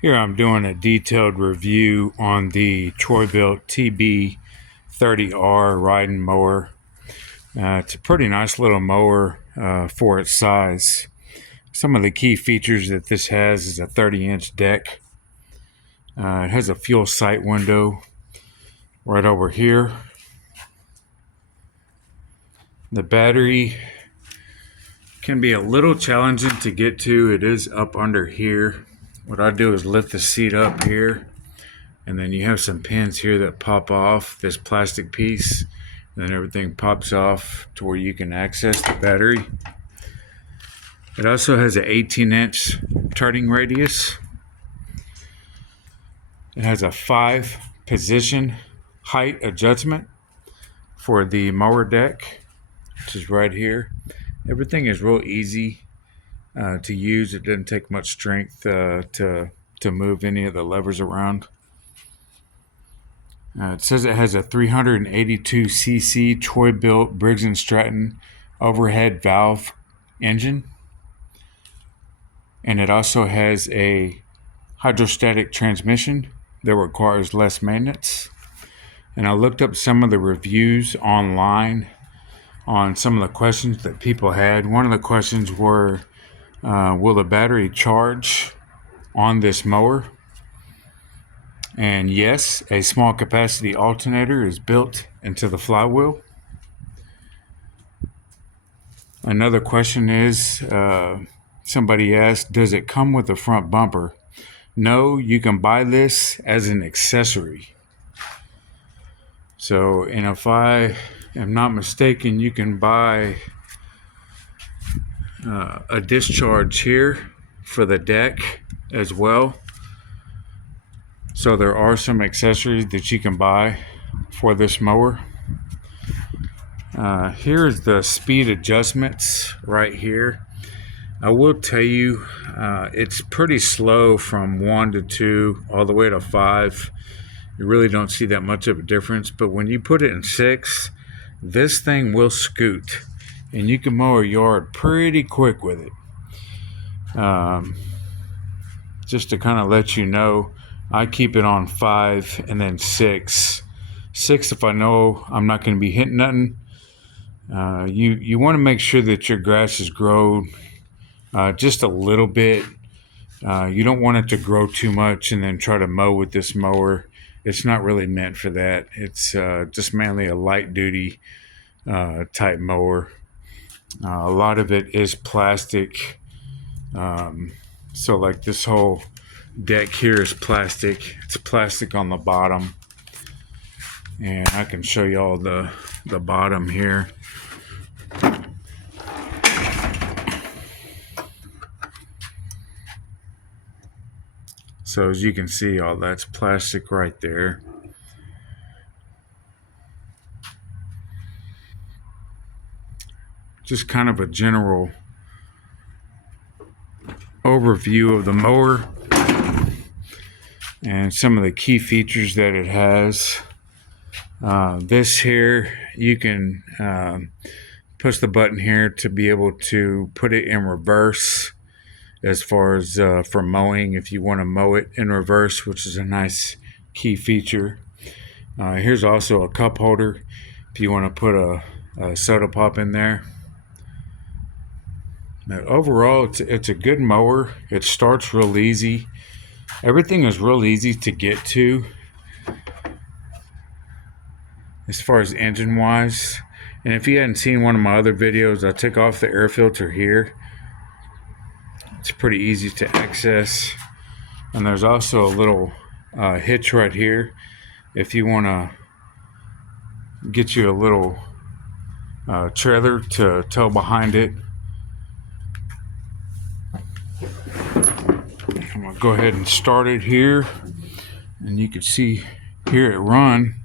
Here I'm doing a detailed review on the Troybuilt TB30R riding mower. It's a pretty nice little mower for its size. Some of the key features that this has is a 30-inch deck. It has a fuel sight window right over here. The battery can be a little challenging to get to. It is up under here. What I do is lift the seat up here, and then you have some pins here that pop off this plastic piece, and then everything pops off to where you can access the battery. It also has an 18-inch turning radius. It has a 5-position height adjustment for the mower deck, which is right here. Everything is real easy to use. It doesn't take much strength to move any of the levers around. It says it has a 382cc Troybuilt Briggs & Stratton overhead valve engine, and it also has a hydrostatic transmission that requires less maintenance. And I looked up some of the reviews online on some of the questions that people had. One of the questions were, will the battery charge on this mower? And yes, a small capacity alternator is built into the flywheel. Another question is, somebody asked, does it come with a front bumper? No, you can buy this as an accessory. So, and if I am not mistaken, you can buy a discharge here for the deck as well. So there are some accessories that you can buy for this mower. Here's the speed adjustments right here. I will tell you, it's pretty slow from 1 to 2 all the way to 5. You really don't see that much of a difference, but when you put it in 6, this thing will scoot, and you can mow a yard pretty quick with it. Just to kind of let you know, I keep it on 5 and then 6. 6 if I know I'm not going to be hitting nothing. You want to make sure that your grass is grown just a little bit. You don't want it to grow too much and then try to mow with this mower. It's not really meant for that. It's just mainly a light duty type mower. A lot of it is plastic. So like this whole deck here is plastic. It's plastic on the bottom. And I can show you all the bottom here. So as you can see, all that's plastic right there. Just kind of a general overview of the mower and some of the key features that it has. This here, you can push the button here to be able to put it in reverse as far as for mowing, if you want to mow it in reverse, which is a nice key feature. Here's also a cup holder if you want to put a soda pop in there. Now, overall, it's a good mower. It starts real easy. Everything is real easy to get to as far as engine wise. And if you hadn't seen one of my other videos, I took off the air filter here. It's pretty easy to access. And there's also a little hitch right here if you want to get you a little trailer to tow behind it. I'm going to go ahead and start it here, and you can see here it run.